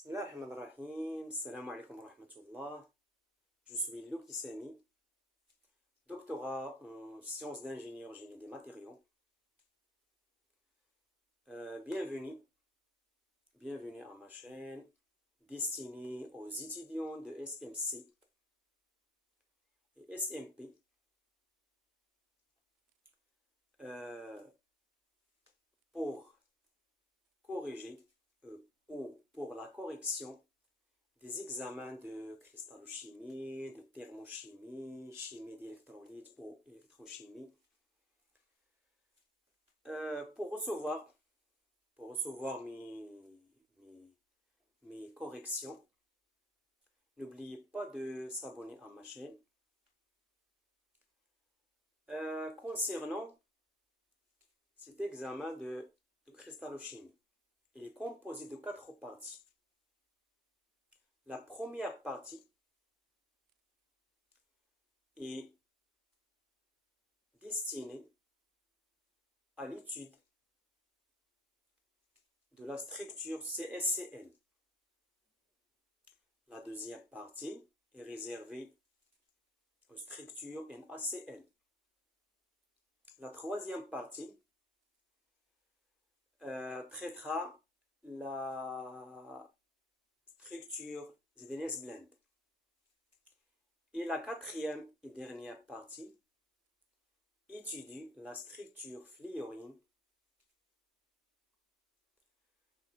Bismillahirrahmanirrahim. Assalamu alaikum wa rahmatullah. Je suis Louki Sami, doctorat en sciences d'ingénieur génie des matériaux. Bienvenue à ma chaîne destinée aux étudiants de SMC et SMP pour corriger ou pour la correction des examens de cristallochimie, de thermochimie, chimie d'électrolyte ou électrochimie. Pour recevoir mes corrections, n'oubliez pas de s'abonner à ma chaîne. Concernant cet examen de cristallochimie, il est composé de 4 parties. La première partie est destinée à l'étude de la structure CSCl. La deuxième partie est réservée aux structures NaCl. La troisième partie traitera la structure ZNS Blend. Et la quatrième et dernière partie étudie la structure fluorine.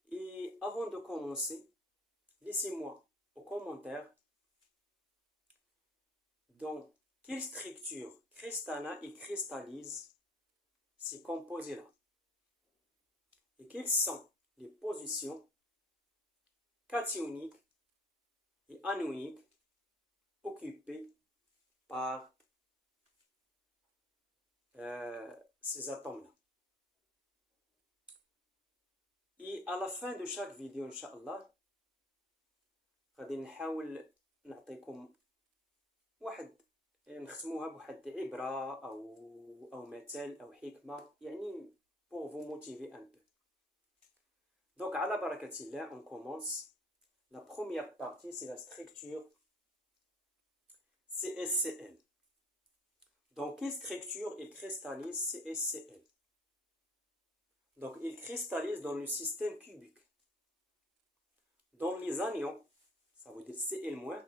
Et avant de commencer, laissez-moi aux commentaires dans quelle structure cristallina et cristallise ces composés-là. Et quelles sont les positions cationiques et anioniques occupées par ces atomes-là. Et à la fin de chaque vidéo, Inch'Allah, غادي نحاول نعطيكم نختموها بواحد عبرة أو مثال أو حكمة يعني pour vous motiver un peu. Donc, à la barakatillah, on commence. La première partie, c'est la structure CSCl. Donc, quelle structure il cristallise CSCl? Donc, il cristallise dans le système cubique. Dans les anions, ça veut dire Cl-,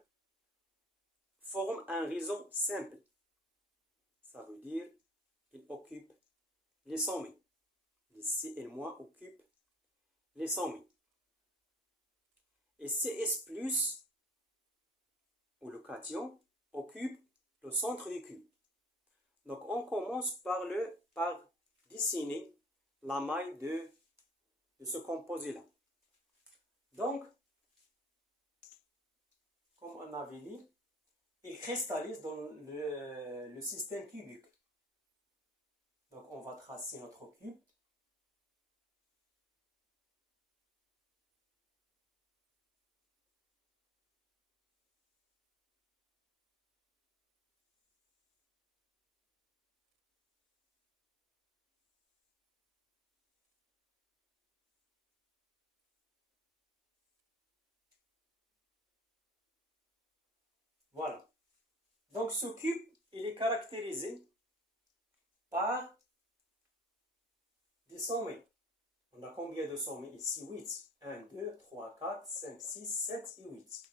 forme un réseau simple. Ça veut dire qu'il occupe les sommets. Les Cl- occupent les sommets. Et CS+, ou le cation, occupe le centre du cube. Donc, on commence par dessiner la maille de ce composé-là. Donc, comme on avait dit, il cristallise dans le système cubique. Donc, on va tracer notre cube. Voilà. Donc, ce cube, il est caractérisé par des sommets. On a combien de sommets ici? 8. 1, 2, 3, 4, 5, 6, 7 et 8.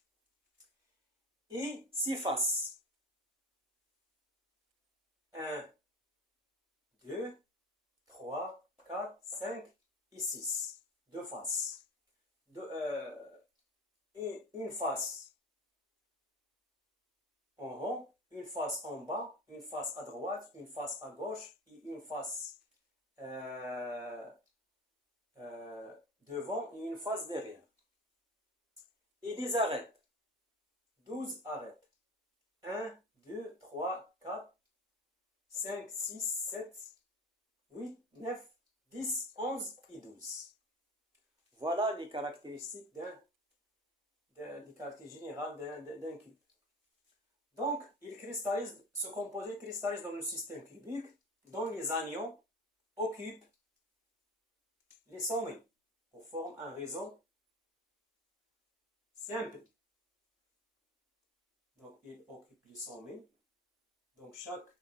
Et 6 faces. 1, 2, 3, 4, 5 et 6. 2 faces. Une face en haut, une face en bas, une face à droite, une face à gauche et une face devant et une face derrière. Et des arêtes. 12 arêtes. 1, 2, 3, 4, 5, 6, 7, 8, 9, 10, 11 et 12. Voilà les caractéristiques des caractéristiques générales d'un cube. Donc, ce composé cristallise dans le système cubique, dont les anions occupent les sommets, forment un réseau simple. Donc, il occupe le sommet. Donc, chaque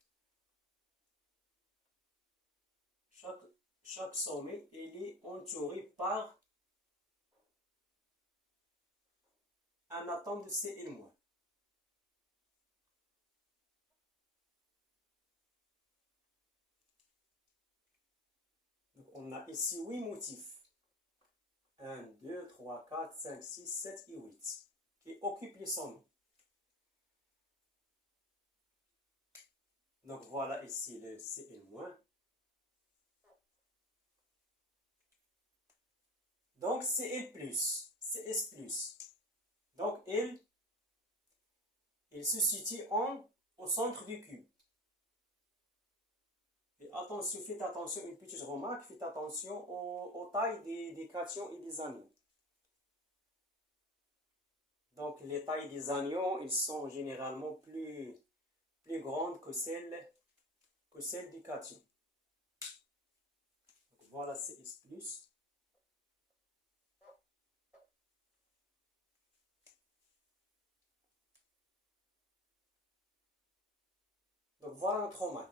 sommet, il est entouré par un atome de Cl-. Donc, on a ici 8 motifs. 1, 2, 3, 4, 5, 6, 7 et 8 qui occupent les sommets. Donc voilà ici le Cl-. Donc Cl+, Cs+. Donc il se situe au centre du cube. Et attention, faites attention, une petite remarque, faites attention aux tailles des cations et des anions. Donc les tailles des anions, ils sont généralement plus grandes que celles du cation. Donc voilà Cs+. Donc voilà notre maille.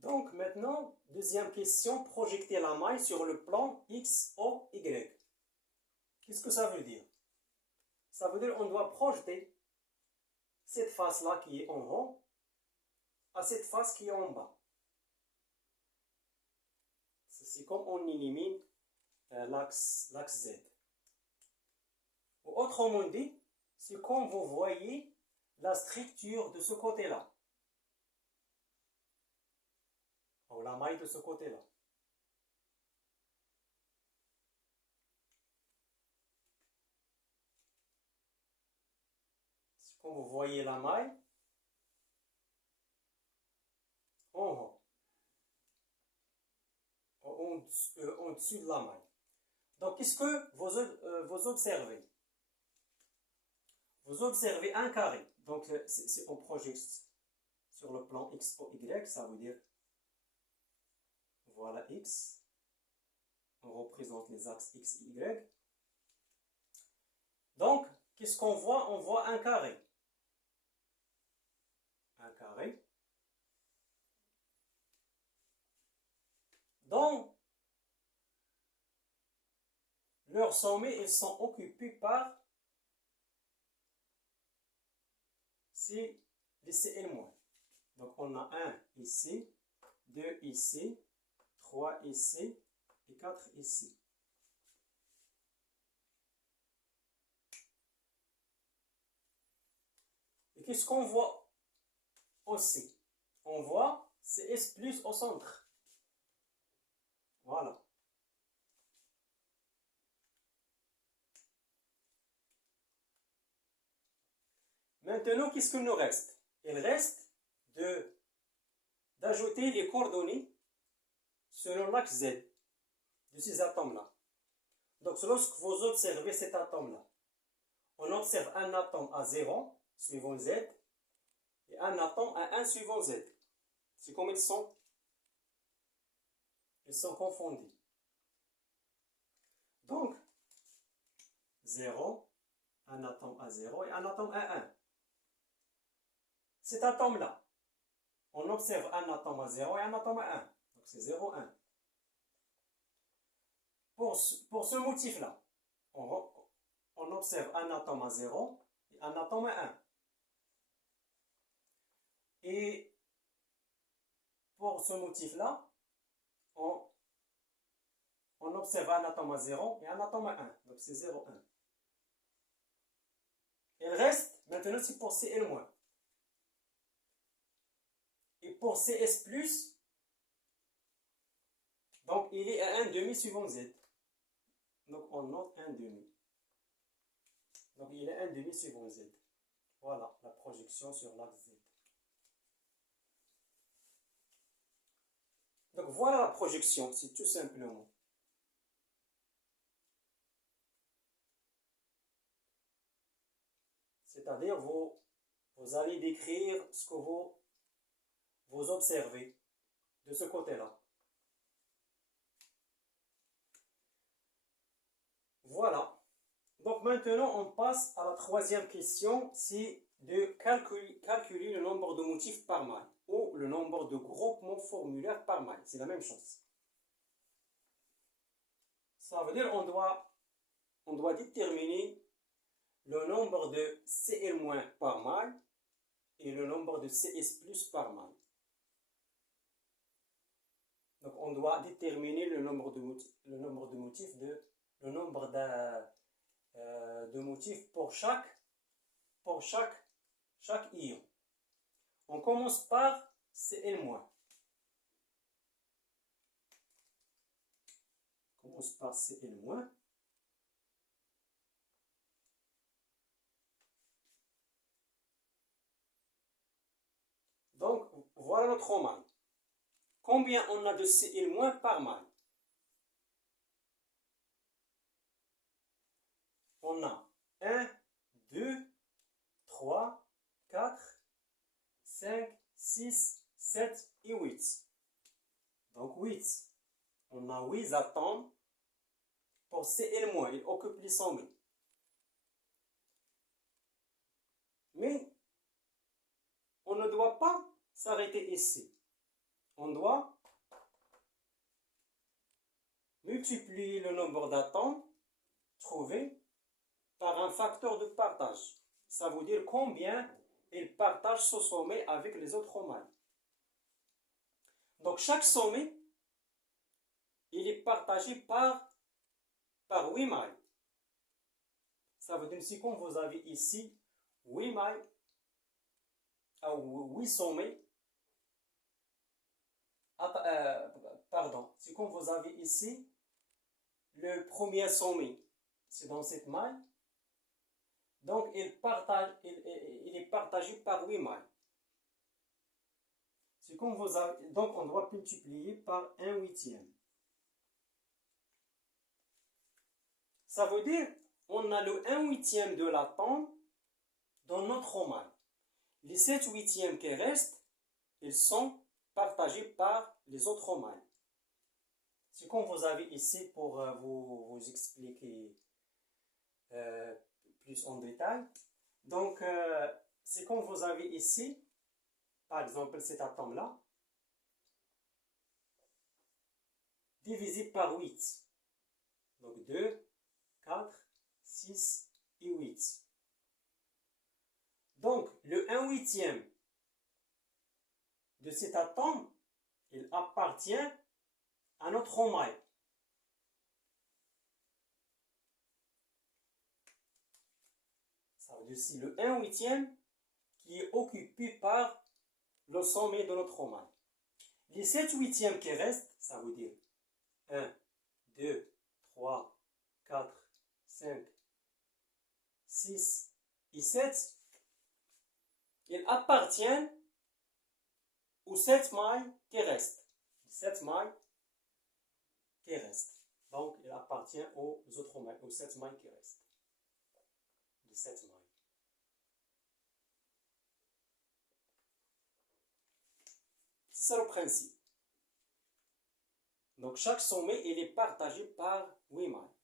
Donc maintenant, deuxième question, projeter la maille sur le plan X, O, Y. Qu'est-ce que ça veut dire? Ça veut dire qu'on doit projeter cette face-là qui est en haut à cette face qui est en bas. C'est comme on élimine l'axe Z. Autrement dit, c'est comme vous voyez la structure de ce côté-là. Ou la maille de ce côté-là. C'est comme vous voyez la maille en haut. En dessus de la maille. Donc, qu'est-ce que vous observez? Vous observez un carré. Donc, si on projette sur le plan X, O, Y, ça veut dire, voilà X. On représente les axes X et Y. Donc, qu'est-ce qu'on voit? On voit un carré. Un carré. Donc, leurs sommets, ils sont occupés par les Cl-. Donc, on a 1 ici, 2 ici, 3 ici et 4 ici. Et qu'est-ce qu'on voit aussi? On voit Cs+ au centre. Voilà. Maintenant, qu'est-ce qu'il nous reste? Il reste d'ajouter les coordonnées selon l'axe Z de ces atomes-là. Donc, lorsque vous observez cet atome-là, on observe un atome à 0 suivant Z et un atome à 1 suivant Z. C'est comme ils sont confondus. Donc, 0, un atome à 0 et un atome à 1. Cet atome-là, on observe un atome à 0 et un atome à 1. Donc, c'est 0, 1. Pour ce motif-là, on observe un atome à 0 et un atome à 1. Et pour ce motif-là, on observe un atome à 0 et un atome à 1. Donc c'est 0, 1. Il reste, maintenant c'est pour Cl-. Et pour Cs+, donc il est à 1,5 suivant Z. Donc on note 1,5. Donc il est 1,5 suivant Z. Voilà la projection sur l'axe Z. Donc voilà la projection, c'est tout simplement. C'est-à-dire vous allez décrire ce que vous observez de ce côté-là. Voilà. Donc maintenant, on passe à la troisième question, c'est de calculer le nombre de motifs par maille ou le nombre de groupements formulaires par maille. C'est la même chose. Ça veut dire on doit déterminer le nombre de CL- par maille et le nombre de CS+ par maille. Donc on doit déterminer le nombre de motifs pour chaque ion. On commence par CL-. On commence par CL-. Donc, voilà notre maille. Combien on a de CL- par maille? On a 1, 2, 3, 4, 5, 6, 7 et 8. Donc 8. On a 8 atomes pour CL-. Il occupe les sommets. Mais on ne doit pas s'arrêter ici. On doit multiplier le nombre d'atomes trouvés par un facteur de partage. Ça veut dire combien il partage ce sommet avec les autres mailles. Donc chaque sommet, il est partagé par 8 mailles. Ça veut dire si comme vous avez ici 8 mailles, 8 sommets, si comme vous avez ici le premier sommet, c'est dans cette maille, donc il est partagé par 8 mailles. C'est comme vous avez, donc on doit multiplier par 1/8. Ça veut dire on a le 1/8 de l'atome dans notre maille. Les 7/8 qui restent, ils sont partagés par les autres mailles. C'est comme vous avez ici pour vous expliquer plus en détail. Donc, c'est comme vous avez ici, par exemple cet atome-là, divisé par 8. Donc 2, 4, 6 et 8. Donc, le 1/8 de cet atome, il appartient à notre maille. Ça veut dire c'est le 1/8 qui est occupé par le sommet de notre maille. Les 7/8 qui restent, ça veut dire 1, 2, 3, 4, 5, 6 et 7, ils appartiennent aux 7 mailles qui restent. Les 7 mailles qui restent. Donc, il appartient aux autres mailles, aux 7 mailles qui restent. Les 7 mailles. C'est ça le principe. Donc, chaque sommet, il est partagé par 8 mailles.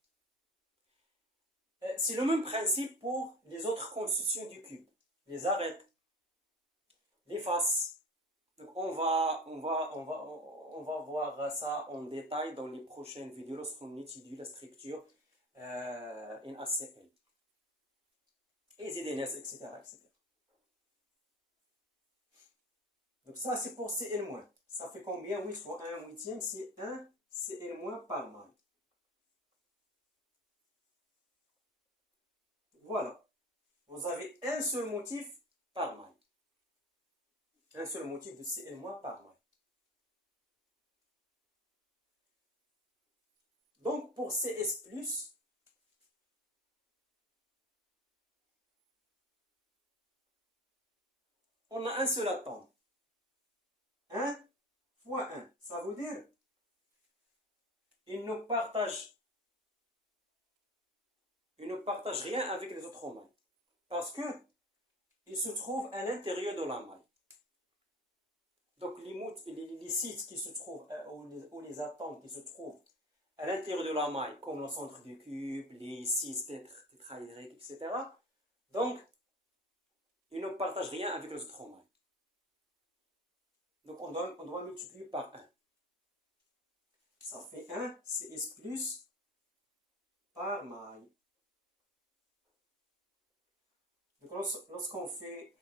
C'est le même principe pour les autres constitutions du cube. Les arêtes, les faces. Donc, on va voir ça en détail dans les prochaines vidéos lorsqu'on étudie la structure NaCl. Et ZNS, etc., etc. Donc ça, c'est pour Cl-. Ça fait combien? 8 fois 1/8, c'est 1 Cl- par maille. Voilà. Vous avez un seul motif par maille. Un seul motif de Cl- par maille. Donc, pour CS+, on a un seul atome. 1 fois 1. Ça veut dire il ne partage rien avec les autres mailles. Parce que il se trouve à l'intérieur de la maille. Donc les sites qui se trouvent, ou les atomes qui se trouvent à l'intérieur de la maille, comme le centre du cube, les 6 tétraédriques, etc. Donc, ils ne partagent rien avec les autres mailles. Donc, on doit multiplier par 1. Ça fait 1 CS plus par maille. Donc, lorsqu'on fait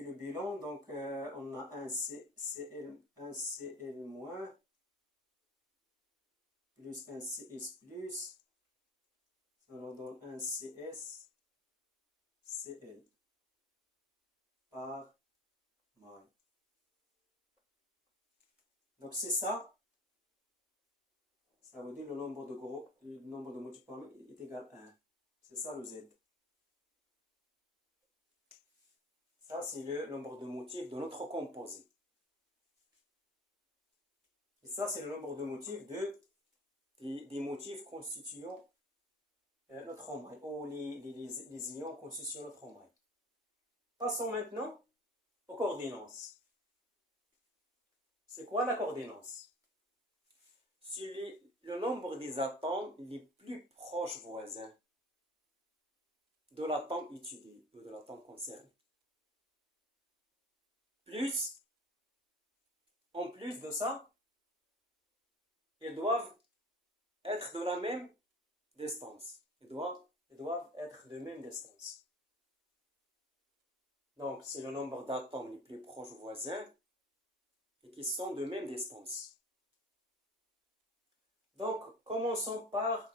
le bilan, donc on a un CL moins plus un CS plus, ça nous donne un CS CL par maille. Donc c'est ça. Ça veut dire le nombre de motifs par maille est égal à 1. C'est ça le Z. Ça, c'est le nombre de motifs de notre composé. Et ça, c'est le nombre de motifs des motifs constituant notre maille, ou les ions constituant notre maille. Passons maintenant aux coordinances. C'est quoi la coordinance? C'est le nombre des atomes les plus proches voisins de l'atome étudié ou de l'atome concerné. En plus de ça, ils doivent être de la même distance. Ils doivent être de même distance. Donc, c'est le nombre d'atomes les plus proches voisins et qui sont de même distance. Donc, commençons par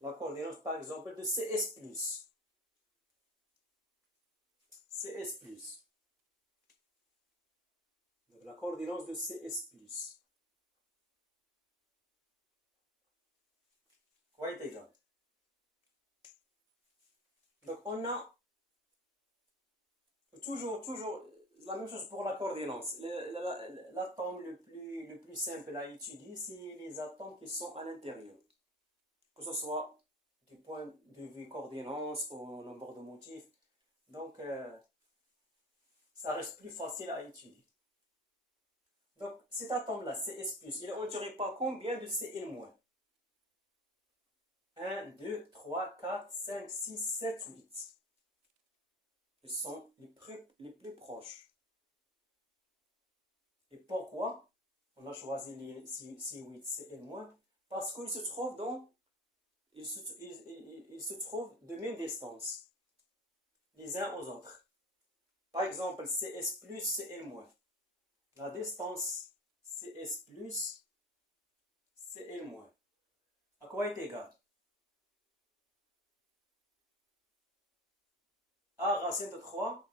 la coordinate, par exemple, de CS+. CS+. Donc, la coordinate de CS+. Quoi est égal? Donc, on a toujours la même chose pour la coordinance. L'atome le plus simple à étudier, c'est les atomes qui sont à l'intérieur. Que ce soit du point de vue coordinance ou nombre de motifs. Donc, ça reste plus facile à étudier. Donc, cet atome-là, CS+, il est entouré par combien de Cl-? 1, 2, 3, 4, 5, 6, 7, 8. Ils sont les plus proches. Et pourquoi on a choisi les C8, Cl-? Parce qu'ils se trouvent ils se trouvent de même distance, les uns aux autres. Par exemple, CS+, Cl-. La distance CS+, Cl-. À quoi est égal? A racine de 3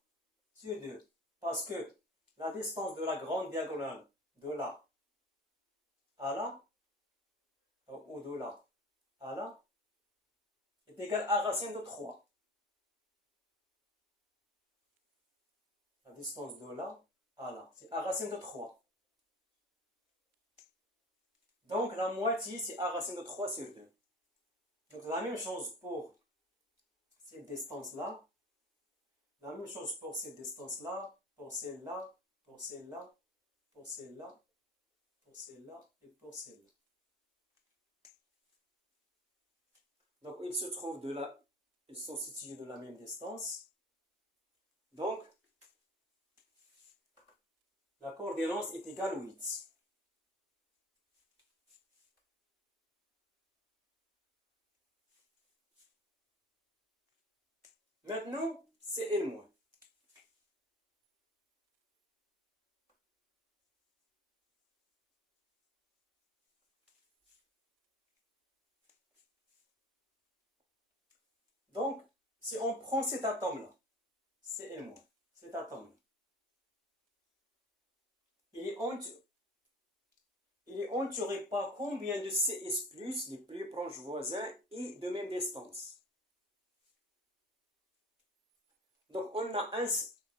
sur 2. Parce que la distance de la grande diagonale de là à là, ou de là à là, est égale à racine de 3. La distance de là à là, c'est a racine de 3. Donc la moitié, c'est a racine de 3 sur 2. Donc la même chose pour cette distance-là. La même chose pour cette distance-là, pour celle-là, pour celle-là, pour celle-là, pour celle-là et pour celle-là. Donc ils sont situés de la même distance. Donc la coordinate est égale à 8. Maintenant, Cl-. Donc, si on prend cet atome-là, Cl-, cet atome-là, il est entouré par combien de CS+, les plus proches voisins, et de même distance? Donc, on a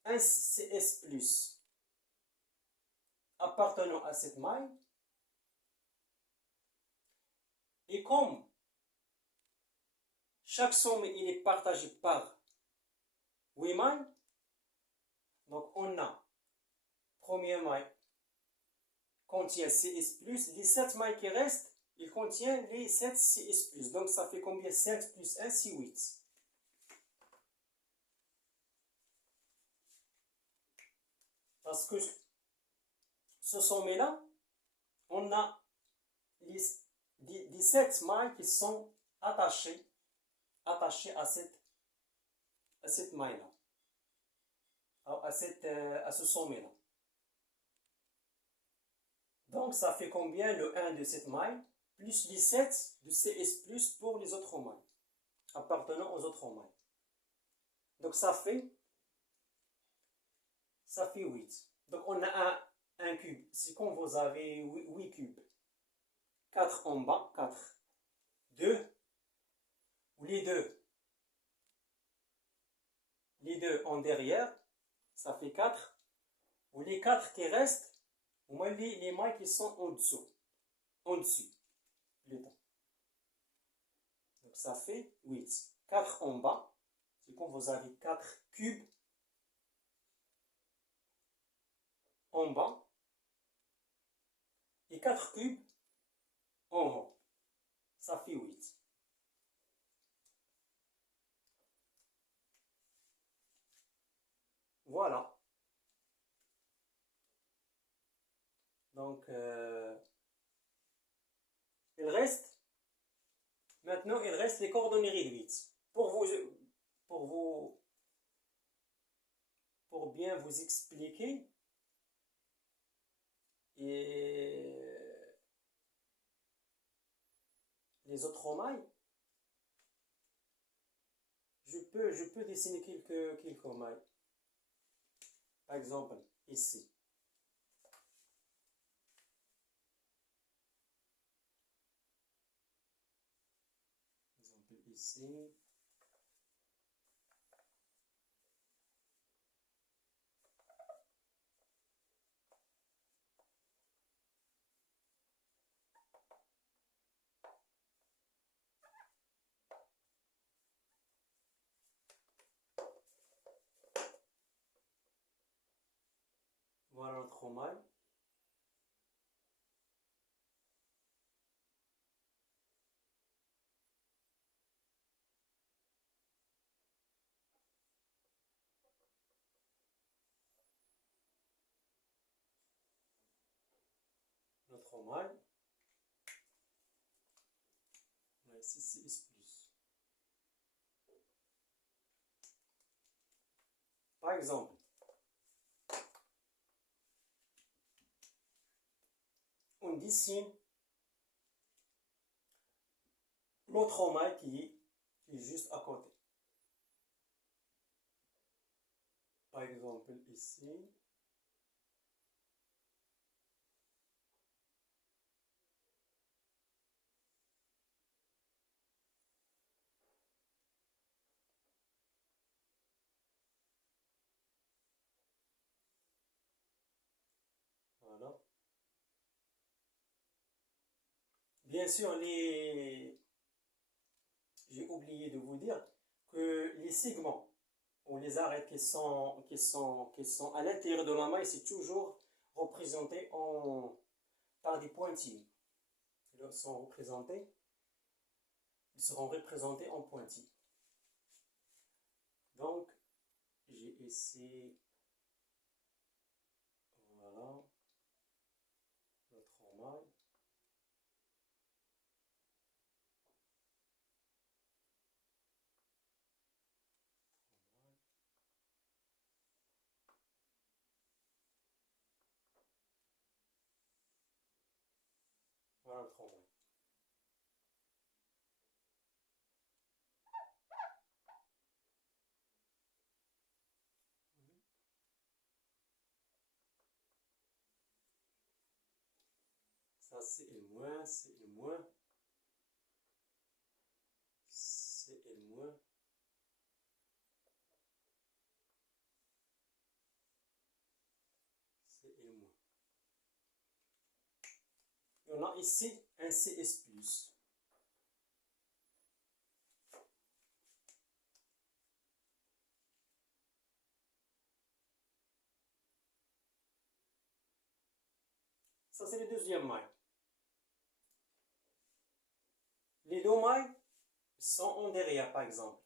un CS+, appartenant à cette maille, et comme chaque somme il est partagé par 8 mailles, donc on a première maille contient CS+, les 7 mailles qui restent, ils contiennent les 7 CS+. Donc ça fait combien? 7 plus 1, c'est 8. Parce que ce sommet-là, on a les 7 mailles qui sont attachées à cette maille-là, à ce sommet-là. Donc, ça fait combien le 1 de cette maille, plus les 7 de CS+, pour les autres mailles, appartenant aux autres mailles. Donc, ça fait 8. Donc, on a un cube. C'est quand vous avez 8 cubes. 4 en bas, 4. 2, ou les deux en derrière, ça fait 4. Ou les 4 qui restent, au moins les mailles qui sont en dessus, plutôt. Donc ça fait 8. 4 en bas, c'est quand vous avez 4 cubes en bas et 4 cubes en haut. Ça fait 8. Voilà. Donc, maintenant, il reste les coordonnées réduites. Pour bien vous expliquer, et les autres mailles, je peux dessiner quelques mailles. Par exemple, ici. Ici. Voilà notre maille. Notre maille. Ici, c'est plus. Par exemple, on dessine l'autre maille qui est juste à côté. Par exemple, ici. Voilà. Bien sûr, j'ai oublié de vous dire que les segments ou les arêtes qui sont à l'intérieur de la maille, c'est toujours représenté par des pointillés. Ils seront représentés en pointillés. Donc, j'ai ici, voilà, notre maille. Voilà notre maille. Ça, c'est le moins, c'est le moins, c'est le moins. Et on a ici un CS+. Ça, c'est le deuxième maille. Les deux mailles sont en derrière, par exemple.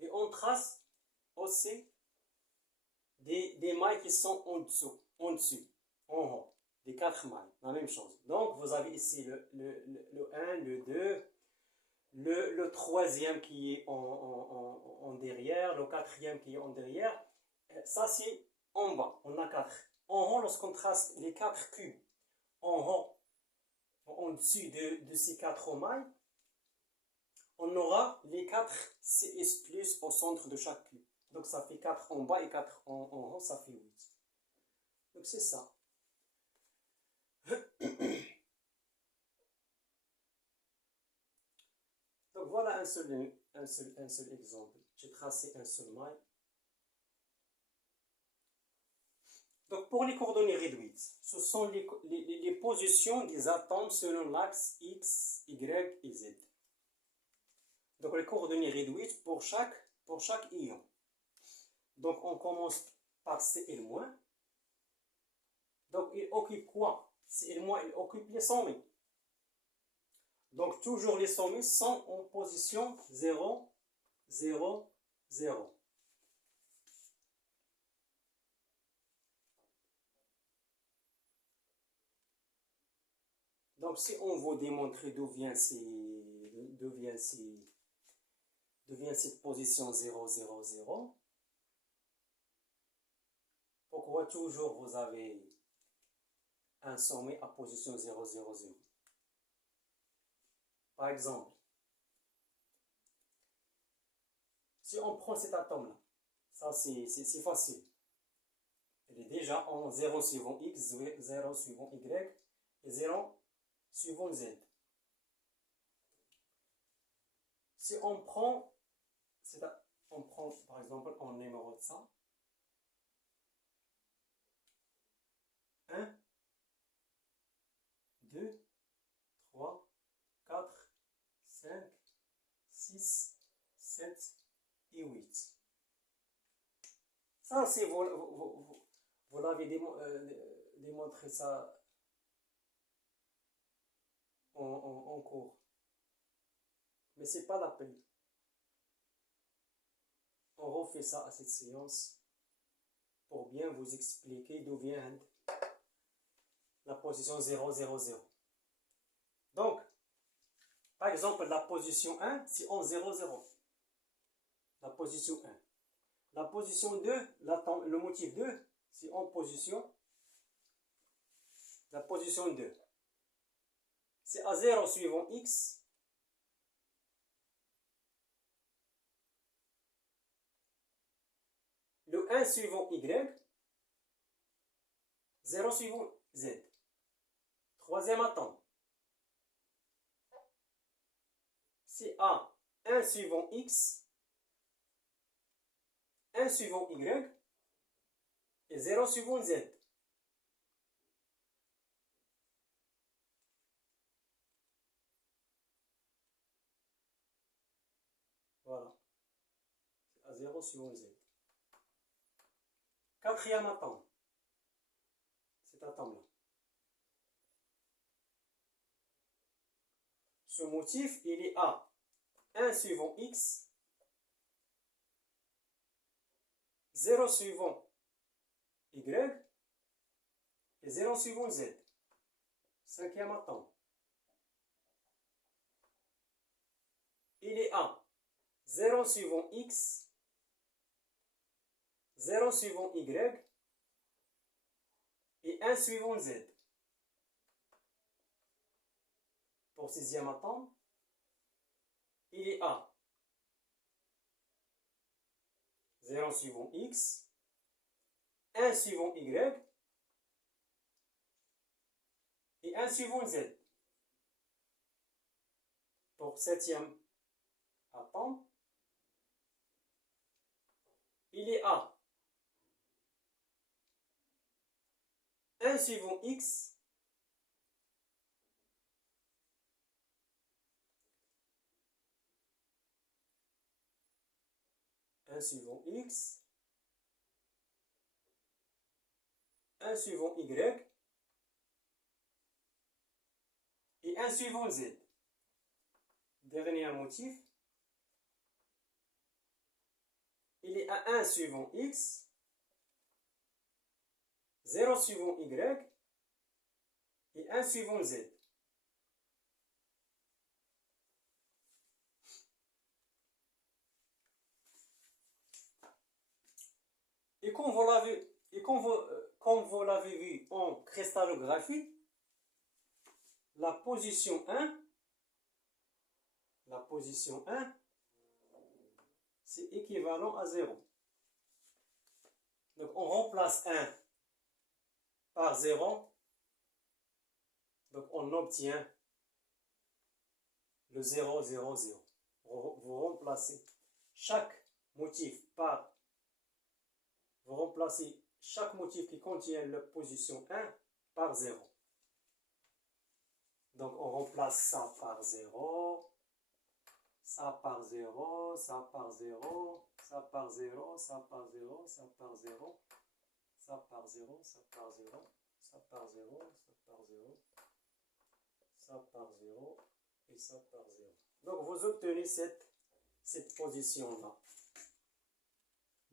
Et on trace aussi des mailles qui sont en dessous, en haut, des 4 mailles, la même chose. Donc, vous avez ici le 1, le 2, le troisième qui est en derrière, le quatrième qui est en derrière. Ça, c'est en bas, on a 4. En haut, lorsqu'on trace les 4 cubes en haut, en dessus de ces 4 mailles, on aura les 4 CS plus au centre de chaque cube. Donc ça fait 4 en bas et 4 en haut, ça fait 8. Donc c'est ça. Donc voilà un seul exemple. J'ai tracé un seul maille. Donc pour les coordonnées réduites, ce sont les positions des atomes selon l'axe X, Y et Z. Donc les coordonnées réduites pour chaque ion. Donc on commence par Cl-. Donc il occupe quoi? Cl-, il occupe les sommets. Donc toujours les sommets sont en position 0, 0, 0. Donc si on veut démontrer d'où vient cette position 0, 0, 0, pourquoi toujours vous avez un sommet à position 0, 0, 0? Par exemple, si on prend cet atome-là, ça c'est facile. Il est déjà en 0 suivant X, 0 suivant Y et 0 suivant Z. Si on prend par exemple en numéro de ça, 1, 2, 3, 4, 5, 6, 7 et 8. Ça, c'est vous l'avez démontré ça en cours. Mais ce n'est pas la peine. On refait ça à cette séance pour bien vous expliquer d'où vient la position 0, 0, 0. Donc, par exemple, la position 1, c'est en 0, 0. La position 1. La position 2, le motif 2, c'est en position. La position 2. C'est à 0 suivant X. Le 1 suivant Y. 0 suivant Z. Troisième atome. C'est à 1 suivant X. 1 suivant Y. Et 0 suivant Z. Voilà. C'est à 0 suivant Z. Quatrième atome. Cet atome-là. Ce motif, il est à 1 suivant X, 0 suivant Y et 0 suivant Z. Cinquième atome. Il est à 0 suivant X, 0 suivant Y et 1 suivant Z. Pour sixième atome, il est à 0 suivant X, 1 suivant Y et 1 suivant Z. Pour septième atome, il est à 1 suivant X, 1 suivant X, suivant Y et un suivant Z. Dernier motif, il y a un suivant X, 0 suivant Y et un suivant Z. Et comme vous l'avez vu en cristallographie, la position 1, c'est équivalent à 0. Donc on remplace 1 par 0. Donc on obtient le 0, 0, 0. Vous remplacez chaque motif par... Vous remplacez chaque motif qui contient la position 1 par 0. Donc on remplace ça par 0, ça par 0, ça par 0, ça par 0, ça par 0, ça par 0, ça par 0, ça par 0, ça par 0, ça par 0, ça par 0 et ça par 0. Donc vous obtenez cette position-là.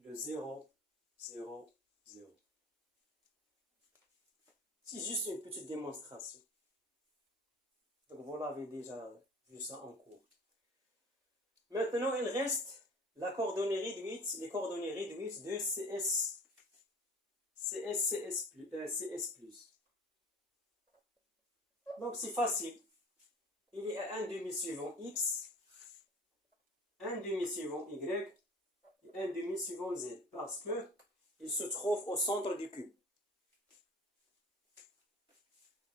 Le 0, 0, 0. C'est juste une petite démonstration. Donc vous l'avez déjà vu ça en cours. Maintenant, il reste la coordonnée réduite, les coordonnées réduites de CS+. Donc c'est facile. Il y a un demi-suivant X, un demi-suivant Y et un demi-suivant Z parce que il se trouve au centre du cube.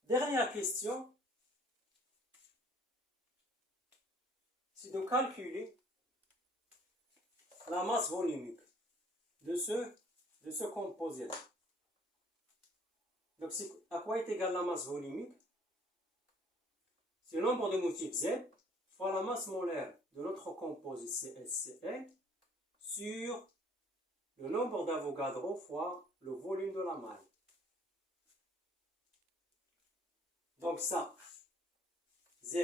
Dernière question, c'est de calculer la masse volumique de ce composé-là. Donc, à quoi est égale la masse volumique? C'est le nombre de motifs Z fois la masse molaire de notre composé CSCl sur le nombre d'Avogadro fois le volume de la maille. Donc ça, Z,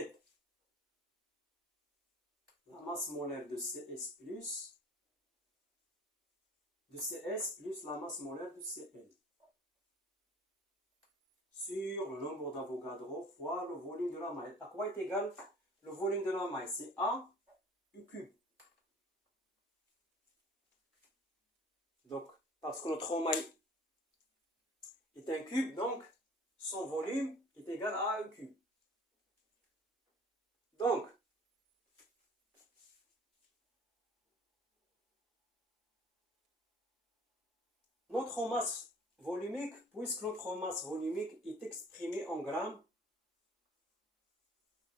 la masse molaire de CS plus la masse molaire de Cl sur le nombre d'Avogadro fois le volume de la maille. À quoi est égal le volume de la maille? C'est A U cube. Donc, parce que notre maille est un cube, donc son volume est égal à A U cube. Donc, notre masse volumique, puisque notre masse volumique est exprimée en grammes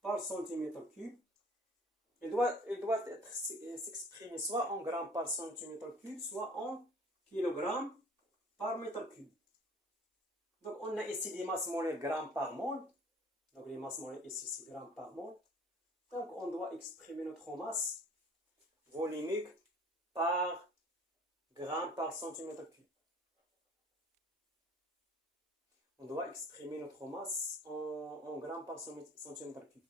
par centimètre cube, elle doit s'exprimer soit en grammes par centimètre cube, soit en kilogrammes par mètre cube. Donc on a ici des masses molaires grammes par mole. Donc les masses molaires ici c'est grammes par mole. Donc on doit exprimer notre masse volumique par grammes par centimètre cube. On doit exprimer notre masse en grammes par centimètre cube.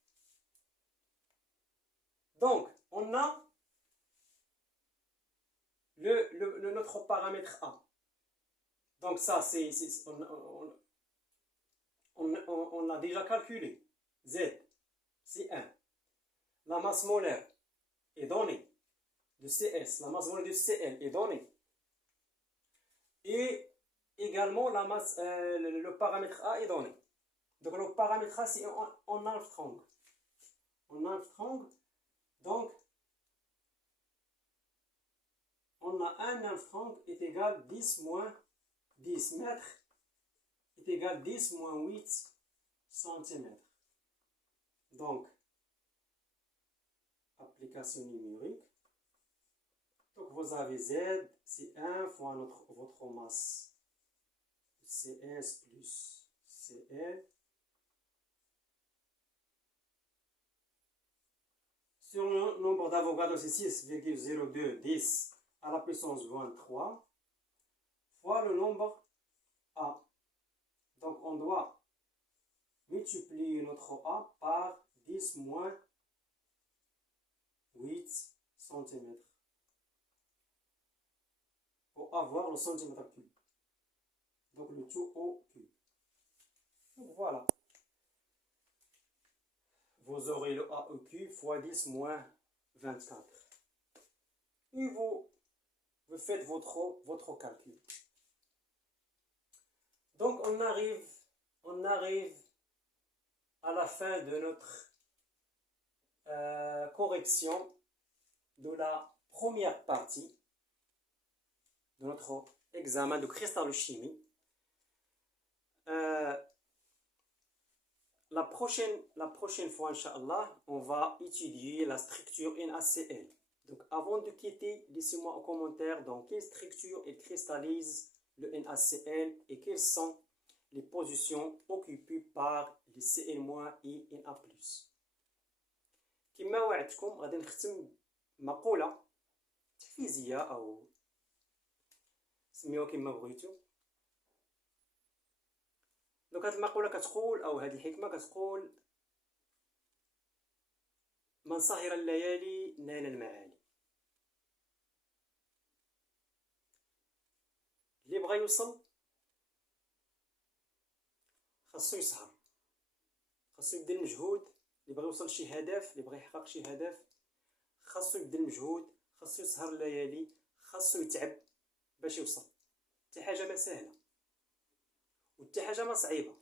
Donc, on a notre paramètre A. Donc ça, on l'a déjà calculé. Z, c'est 1. La masse molaire est donnée de CS. La masse molaire de Cl est donnée. Et également, le paramètre A est donné. Donc le paramètre A, c'est en Armstrong. En Armstrong, donc, on a un Armstrong est égal 10 moins 10 mètres est égal 10 moins 8 centimètres. Donc, application numérique. Donc, vous avez Z, c'est 1 fois votre masse CS plus Cl sur le nombre d'Avogadro, c'est 6,0210 à la puissance 23 fois le nombre A. doit multiplier notre A par 10 moins 8 cm pour avoir le centimètre cube. Donc le tout au cube. Donc voilà. Vous aurez le A au cube fois 10 moins 24. Et vous faites votre calcul. Donc on arrive à la fin de notre correction de la première partie de notre examen de cristallochimie. La prochaine fois, Inch'Allah, on va étudier la structure NaCl. Donc avant de quitter, laissez-moi en commentaire dans quelle structure il cristallise le NaCl et quelles sont les positions occupées par les Cl- et Na+. كما وعدتكم غادي نختم مقولة تحفيزية أو سميوها كما بغيتو. دونك هاد المقولة كتقول أو هاد الحكمة كتقول: من سهر الليالي نال المعالي. اللي بغا يوصل خاصو يسهر، خاصو يبذل المجهود. اللي بغا يوصل لشي هدف، اللي بغا يحقق شي هدف، خاصو يبذل المجهود، خاصو يسهر الليالي، خاصو يتعب باش يوصل. حتى حاجه ما سهله وحتى حاجه ما صعيبه،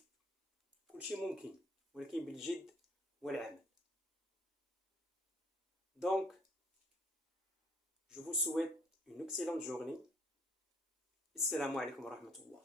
كلشي ممكن ولكن بالجد والعمل. Donc je vous souhaite une excellente journée. Assalamu alaikum wa rahmatullah.